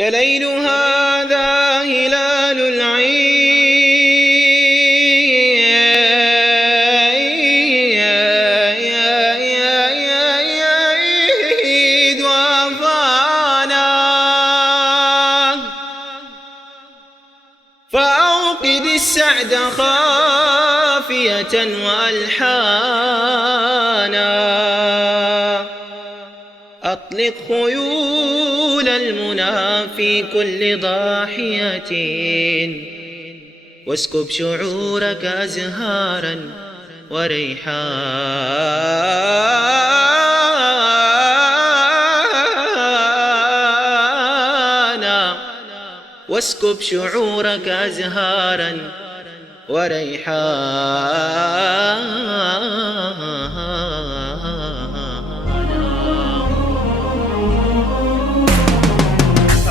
يا ليل هذا هلال العيد وافانا، فأوقد السعد خافية وألحانا، أطلق خيول المنى في كل ضاحية، واسكب شعورك أزهارا وريحانا، واسكب شعورك أزهارا وريحانا.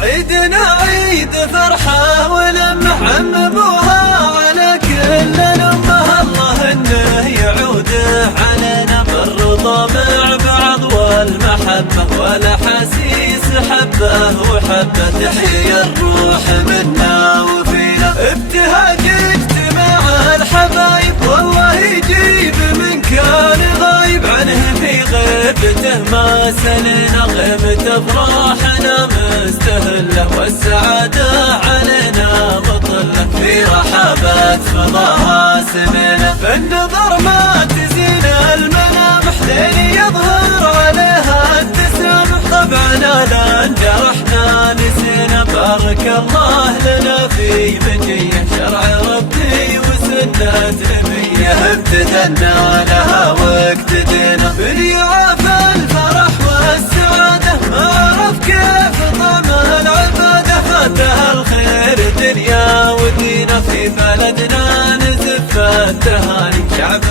عيدنا عيد فرحة ولمة عم ابوها على كل الأمة، الله انه يعود علينا بالرضا مع بعض والمحبة والاحاسيس حبة وحبة، تحيي الروح منا وفينا ابتهاج اجتماع الحبايب، والله يجيب من كان غايب عنه في غيبته، ما سلنا غيبة افراحنا مستهلة والسعادة علينا مطلة، في رحابات فضاها سمينة، بالنظر ما تزين الملامح لين يظهر عليها التسامح، طبعنا لا انجرحنا نسينا، بارك الله لنا في مجيه شرع ربي وسنة نبيه، ابتدنا لها واقتدينا باليعاف الفرح والسعادة، ما عرف كيف طعم العبادة، فاتها الخير دنيا ودينا، في بلدنا نزف التهاني شعب